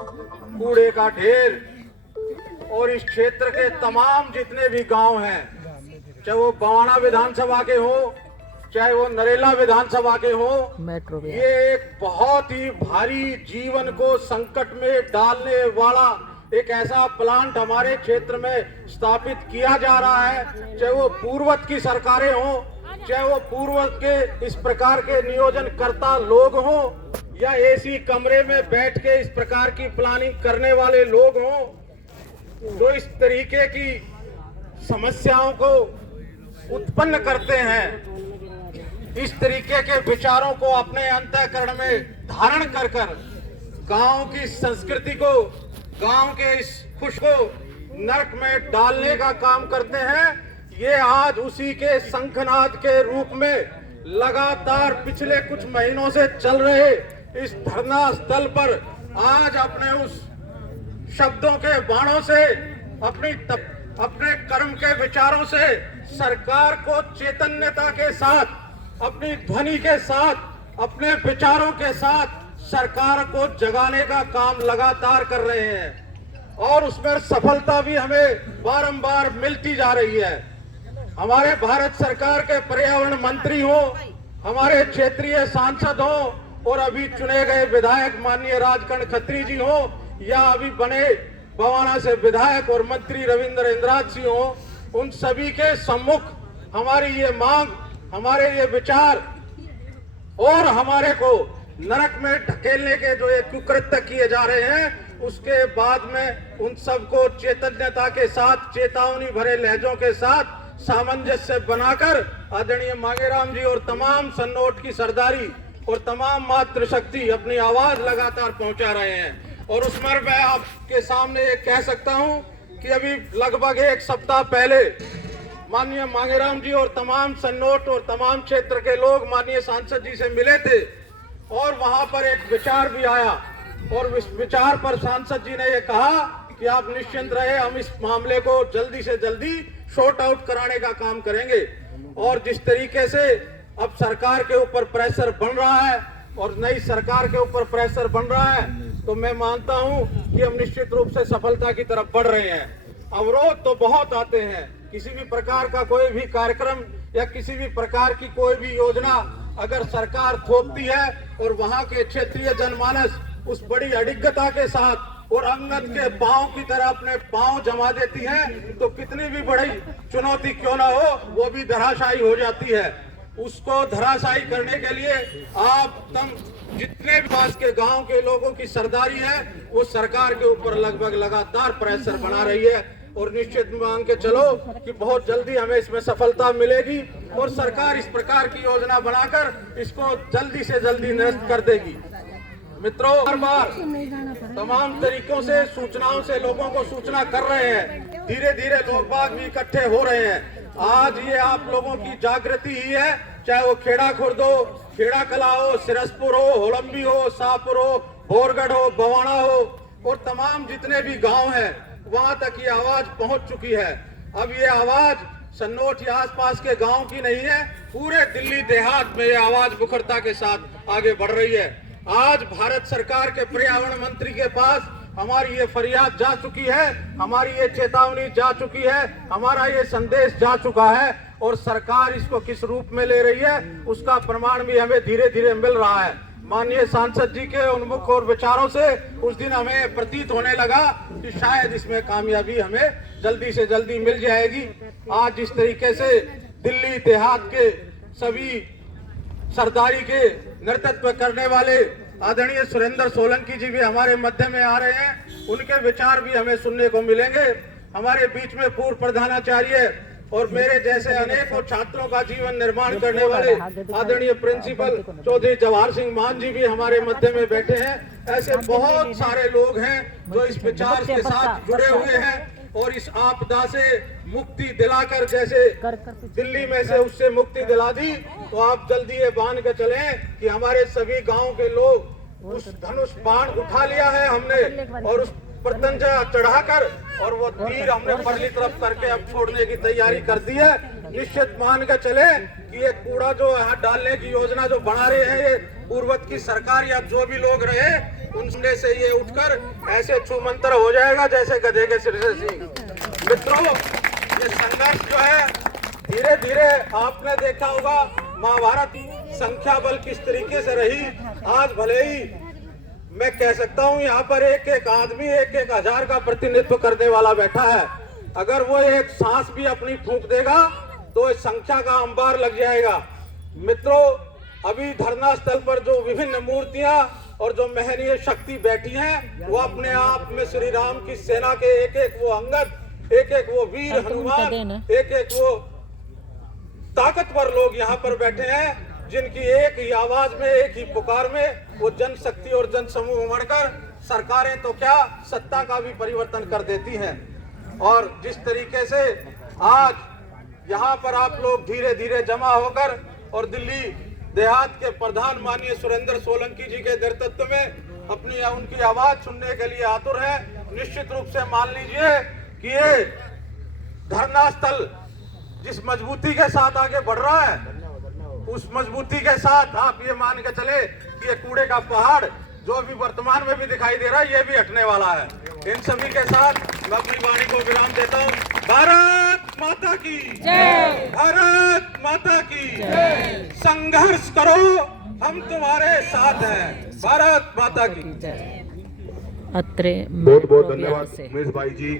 कूड़े का ढेर और इस क्षेत्र के तमाम जितने भी गांव हैं, चाहे वो बवाना विधानसभा के हो, चाहे वो नरेला विधानसभा के हो, ये एक बहुत ही भारी जीवन को संकट में डालने वाला एक ऐसा प्लांट हमारे क्षेत्र में स्थापित किया जा रहा है। चाहे वो पूर्वत की सरकारें हो, चाहे वो पूर्वत के इस प्रकार के नियोजनकर्ता लोग हो, या एसी कमरे में बैठ के इस प्रकार की प्लानिंग करने वाले लोग हो, जो इस तरीके की समस्याओं को उत्पन्न करते हैं, इस तरीके के विचारों को अपने अंतःकरण में धारण कर कर गांव की संस्कृति को, गांव के इस खुश को नरक में डालने का काम करते हैं। ये आज उसी के शंखनाद के रूप में लगातार पिछले कुछ महीनों से चल रहे इस धरना स्थल पर आज अपने उस शब्दों के बाणों से, अपने कर्म के विचारों से सरकार को चैतन्यता के साथ, अपनी ध्वनि के साथ, अपने विचारों के साथ सरकार को जगाने का काम लगातार कर रहे हैं और उसमें सफलता भी हमें बारंबार मिलती जा रही है। हमारे भारत सरकार के पर्यावरण मंत्री हो, हमारे क्षेत्रीय सांसद हो और अभी चुने गए विधायक माननीय राजकर्ण खत्री जी हो, या अभी बने बवाना से विधायक और मंत्री रविंद्र इंद्राज सिंह हो, उन सभी के सम्मुख हमारी ये मांग, हमारे ये विचार और हमारे को नरक में ढकेलने के जो ये कुकृत्य किए जा रहे हैं, उसके बाद में उन सबको चैतन्यता के साथ, चेतावनी भरे लहजों के साथ सामंजस्य बनाकर आदरणीय मांगेराम जी और तमाम सन्नोट की सरदारी और तमाम मातृशक्ति अपनी आवाज लगातार पहुंचा रहे हैं। और उस पर मैं आपके सामने ये कह सकता हूं कि अभी लगभग एक सप्ताह पहले माननीय मांगेराम जी और तमाम सन्नोट और तमाम क्षेत्र के लोग माननीय सांसद जी से मिले थे और वहां पर एक विचार भी आया और इस विचार पर सांसद जी ने ये कहा कि आप निश्चिंत रहे, हम इस मामले को जल्दी से जल्दी शॉर्ट आउट कराने का काम करेंगे। और जिस तरीके से अब सरकार के ऊपर प्रेशर बन रहा है और नई सरकार के ऊपर प्रेशर बन रहा है, तो मैं मानता हूं कि हम निश्चित रूप से सफलता की तरफ बढ़ रहे हैं। अवरोध तो बहुत आते हैं, किसी भी प्रकार का कोई भी कार्यक्रम या किसी भी प्रकार की कोई भी योजना अगर सरकार थोपती है और वहां के क्षेत्रीय जनमानस उस बड़ी अडिगता के साथ और अंगद के पांव की तरह अपने पांव जमा देती है, तो कितनी भी बड़ी चुनौती क्यों ना हो, वो भी धराशायी हो जाती है। उसको धराशायी करने के लिए तुम जितने भी पास के गांव के लोगों की सरदारी है, वो सरकार के ऊपर लगभग लगातार प्रेशर बना रही है और निश्चित मान के चलो कि बहुत जल्दी हमें इसमें सफलता मिलेगी और सरकार इस प्रकार की योजना बनाकर इसको जल्दी से जल्दी निरस्त कर देगी। मित्रों, हर बार तमाम तरीकों से सूचनाओं से लोगों को सूचना कर रहे हैं, धीरे धीरे लोग बाग भी इकट्ठे हो रहे हैं। आज ये आप लोगों की जागृति ही है, चाहे वो खेड़ा खुर्द हो, खेड़ा कला हो, सिरसपुर हो, होलंबी हो, शाहपुर हो, बोरगढ़ हो, बवाना हो और तमाम जितने भी गांव हैं, वहां तक ये आवाज पहुंच चुकी है। अब ये आवाज सन्नोट या आसपास के गांव की नहीं है, पूरे दिल्ली देहात में ये आवाज मुखरता के साथ आगे बढ़ रही है। आज भारत सरकार के पर्यावरण मंत्री के पास हमारी ये फरियाद जा चुकी है, हमारी ये चेतावनी जा चुकी है, हमारा ये संदेश जा चुका है और सरकार इसको किस रूप में ले रही है उसका प्रमाण भी हमें धीरे धीरे मिल रहा है। माननीय सांसद जी के उन्मुख और विचारों से उस दिन हमें प्रतीत होने लगा कि शायद इसमें कामयाबी हमें जल्दी से जल्दी मिल जाएगी। आज जिस तरीके से दिल्ली देहात के सभी सरदारी के नेतृत्व करने वाले आदरणीय सुरेंद्र सोलंकी जी भी हमारे मध्य में आ रहे हैं, उनके विचार भी हमें सुनने को मिलेंगे। हमारे बीच में पूर्व प्रधानाचार्य और मेरे जैसे अनेकों छात्रों का जीवन निर्माण करने वाले आदरणीय प्रिंसिपल चौधरी जवाहर सिंह मान जी भी हमारे मध्य में बैठे हैं। ऐसे बहुत सारे लोग हैं जो इस विचार के साथ जुड़े हुए हैं और इस आपदा से मुक्ति दिलाकर, जैसे दिल्ली में से उससे मुक्ति दिला दी, तो आप जल्दी ये बांध के चलें कि हमारे सभी गांव के लोग उस धनुष बाण उठा लिया है हमने और उस प्रत्यंचा चढ़ाकर और वो तीर हमने परली तरफ करके अब छोड़ने की तैयारी कर दी है। निश्चित मान के चले कि ये कूड़ा जो यहाँ डालने की योजना जो बना रहे हैं ये पूर्वत की सरकार या जो भी लोग रहे, उनसे से ये उठकर ऐसे छूमंतर हो जाएगा जैसे गधे के सिर से सींग। मित्रों, ये संघर्ष जो है धीरे धीरे आपने देखा होगा महाभारत संख्या बल किस तरीके से रही। आज भले ही मैं कह सकता हूं यहाँ पर एक एक आदमी एक एक हजार का प्रतिनिधित्व करने वाला बैठा है, अगर वो एक सांस भी अपनी फूंक देगा तो इस संख्या का अंबार लग जाएगा। मित्रों, अभी धरना स्थल पर जो विभिन्न मूर्तियां और जो महनीय शक्ति बैठी हैं, वो अपने आप में श्री राम की सेना के एक एक वो अंगद, एक एक वो वीर हनुमान, एक एक वो ताकतवर लोग यहाँ पर बैठे हैं, जिनकी एक ही आवाज में एक ही पुकार में वो जनशक्ति और जन समूह उमड़कर सरकारें तो क्या सत्ता का भी परिवर्तन कर देती हैं। और जिस तरीके से आज यहाँ पर आप लोग धीरे धीरे जमा होकर और दिल्ली देहात के प्रधान माननीय सुरेंद्र सोलंकी जी के नेतृत्व में अपनी उनकी आवाज सुनने के लिए आतुर है, निश्चित रूप से मान लीजिए कि ये धरना स्थल जिस मजबूती के साथ आगे बढ़ रहा है, उस मजबूती के साथ आप ये मान के चले कि ये कूड़े का पहाड़ जो अभी वर्तमान में भी दिखाई दे रहा है, ये भी हटने वाला है। इन सभी के साथ मैं अपनी वाणी को विराम देता हूँ। भारत माता की जय, भारत माता की जय। संघर्ष करो, हम तुम्हारे साथ हैं। भारत माता की जय। अत्रे बहुत बहुत धन्यवाद उमेश भाई जी।